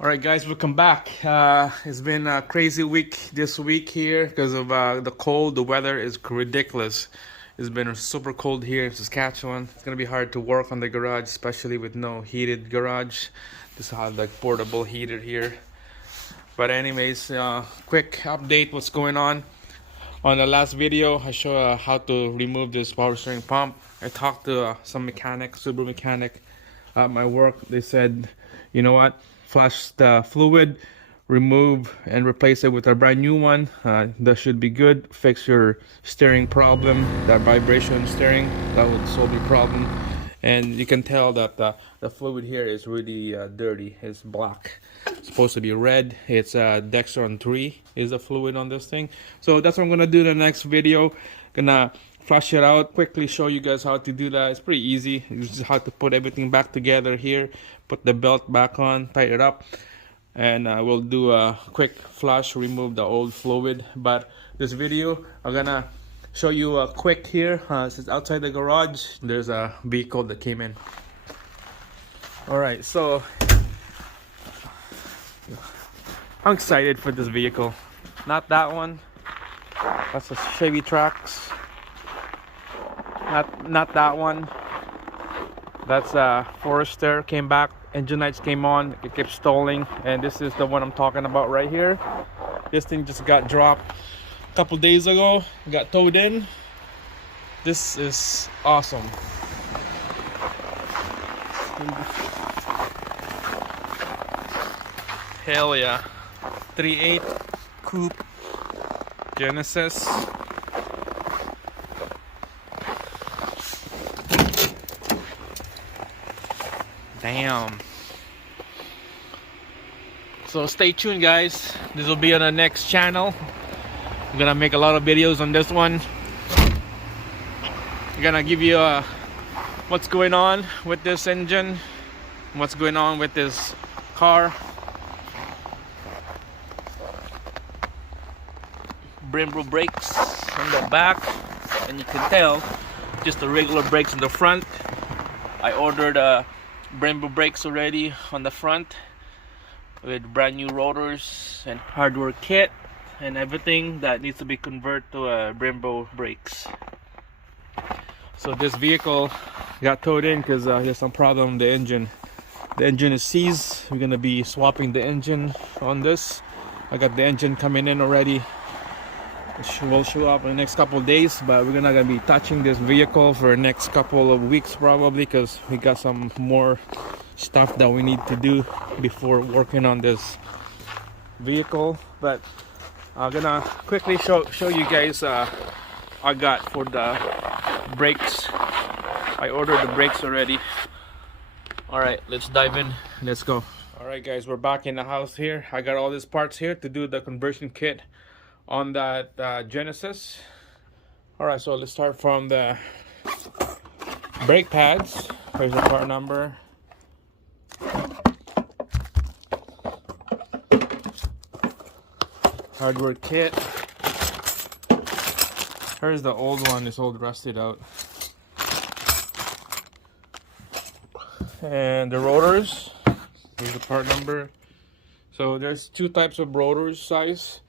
All right, guys, welcome back. It's been a crazy week this week here because of the cold. The weather is ridiculous. It's been super cold here in Saskatchewan. It's gonna be hard to work on the garage, especially with no heated garage. Just have like portable heater here. But anyways, quick update. What's going on? On the last video, I showed how to remove this power steering pump. I talked to some mechanic, Subaru mechanic at my work. They said, you know what, flush the fluid, remove and replace it with a brand new one. That should be good. Fix your steering problem, that vibration steering, that would solve your problem. And you can tell that the fluid here is really dirty. It's black. It's supposed to be red. It's Dextron 3 is the fluid on this thing. So that's what I'm gonna do in the next video. Gonna flush it out, quickly show you guys how to do that. It's pretty easy. You just have to put everything back together here, put the belt back on, tighten it up, and we'll do a quick flush, remove the old fluid. But this video, I'm gonna show you a quick here. Since outside the garage, there's a vehicle that came in. All right, so I'm excited for this vehicle. Not that one. That's a Chevy Trax. Not that one. That's a Forester. Came back. Engine lights came on. It kept stalling, and this is the one I'm talking about right here. This thing just got dropped a couple days ago. Got towed in. This is awesome. Hell yeah. 3.8 coupe Genesis. Damn. So stay tuned, guys. This will be on the next channel. I'm gonna make a lot of videos on this one. I'm gonna give you what's going on with this engine, what's going on with this car. Brembo brakes on the back, and you can tell just the regular brakes in the front. I ordered Brembo brakes already on the front with brand new rotors and hardware kit and everything that needs to be converted to Brembo brakes. So this vehicle got towed in because there's some problem with the engine. The engine is seized. We're gonna be swapping the engine on this. I got the engine coming in already. It will show up in the next couple of days, but we're not gonna be touching this vehicle for the next couple of weeks probably, because we got some more stuff that we need to do before working on this vehicle. But I'm gonna quickly show you guys I got for the brakes. I ordered the brakes already. All right, let's dive in. Let's go. All right, guys, we're back in the house here. I got all these parts here to do the conversion kit on that Genesis. All right, so let's start from the brake pads. Here's the part number. Hardware kit. Here's the old one. It's all rusted out. And the rotors. Here's the part number. So there's two types of rotors size.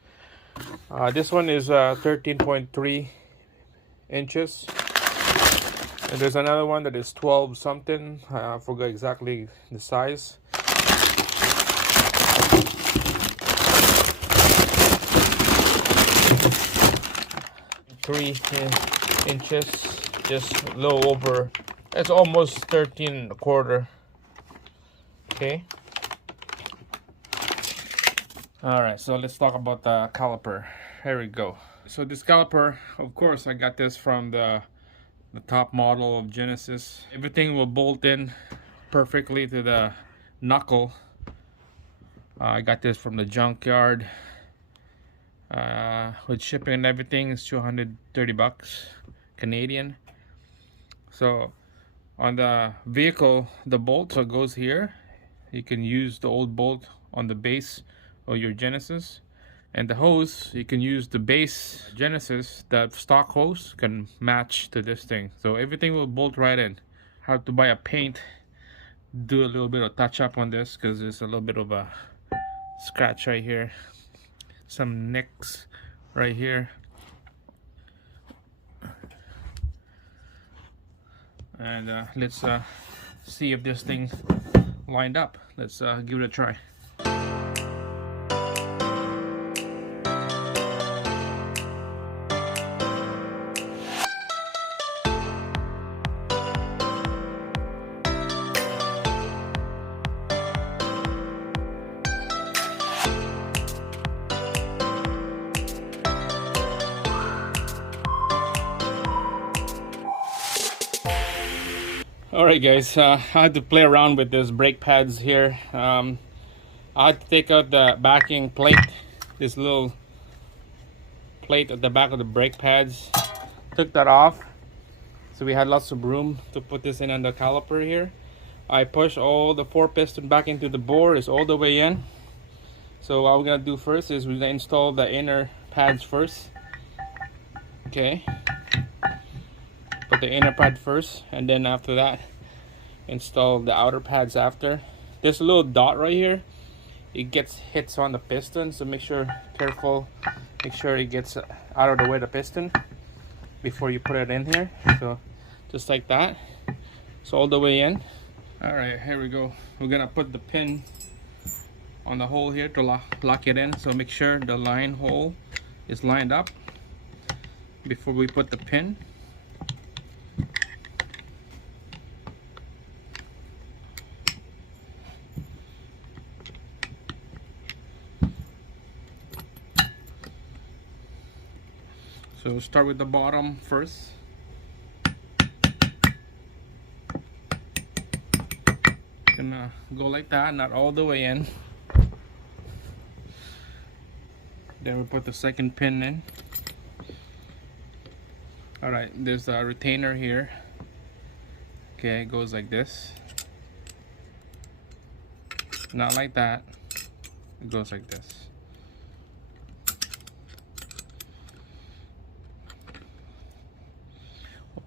This one is 13.3 inches, and there's another one that is 12 something. I forgot exactly the size. Inches, just a little over. It's almost 13 and a quarter. Okay. Alright, so let's talk about the caliper. Here we go. So this caliper, of course, I got this from the top model of Genesis. Everything will bolt in perfectly to the knuckle. I got this from the junkyard. With shipping and everything, it's 230 bucks Canadian. So on the vehicle, the bolt goes here. You can use the old bolt on the base or your Genesis, and the hose, you can use the base Genesis. That stock hose can match to this thing, so everything will bolt right in. Have to buy a paint, do a little bit of touch up on this because there's a little bit of a scratch right here, some nicks right here, and let's see if this thing lined up. Let's give it a try. Alright guys, I had to play around with this brake pads here. I had to take out the backing plate, this little plate at the back of the brake pads. Took that off, so we had lots of room to put this in on the caliper here. I pushed all the 4 pistons back into the bore, it's all the way in. So what we're gonna do first is we're gonna install the inner pads first. Okay. Put the inner pad first, and then after that install the outer pads after. There's a little dot right here, it hits on the piston, so make sure it gets out of the way of the piston before you put it in here. So just like that, so all the way in. All right, here we go. We're gonna put the pin on the hole here to lock it in, so make sure the line hole is lined up before we put the pin. So start with the bottom first. Gonna go like that, not all the way in. Then we put the second pin in. Alright, there's a retainer here. Okay, it goes like this. Not like that. It goes like this.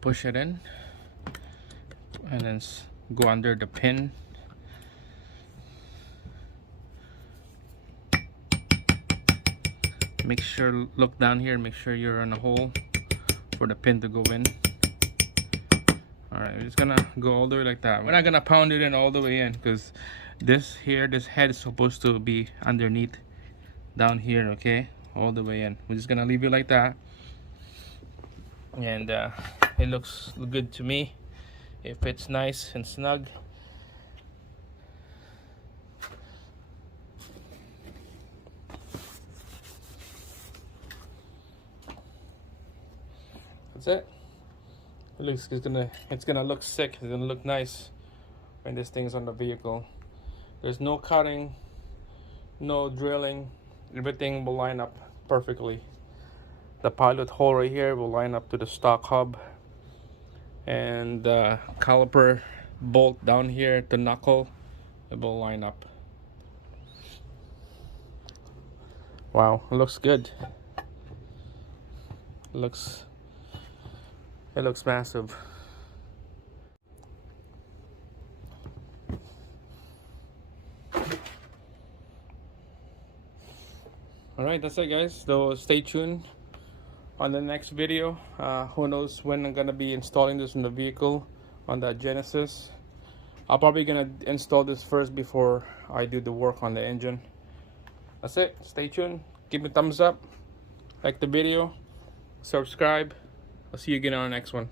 Push it in and then go under the pin. Make sure, look down here, make sure you're in a hole for the pin to go in. Alright, we're just gonna go all the way like that. We're not gonna pound it in all the way in, because this head is supposed to be underneath down here, okay? All the way in. We're just gonna leave it like that. And it looks good to me. It fits nice and snug. That's it. It's gonna look sick. It's gonna look nice when this thing's on the vehicle. There's no cutting, no drilling. Everything will line up perfectly. The pilot hole right here will line up to the stock hub, and the caliper bolt down here, the knuckle, it will line up. Wow, it looks good. It looks massive. Alright, that's it guys. So stay tuned on the next video. Who knows when I'm gonna be installing this in the vehicle on that Genesis. I'm probably gonna install this first before I do the work on the engine. That's it. Stay tuned. Give me a thumbs up, like the video, subscribe. I'll see you again on the next one.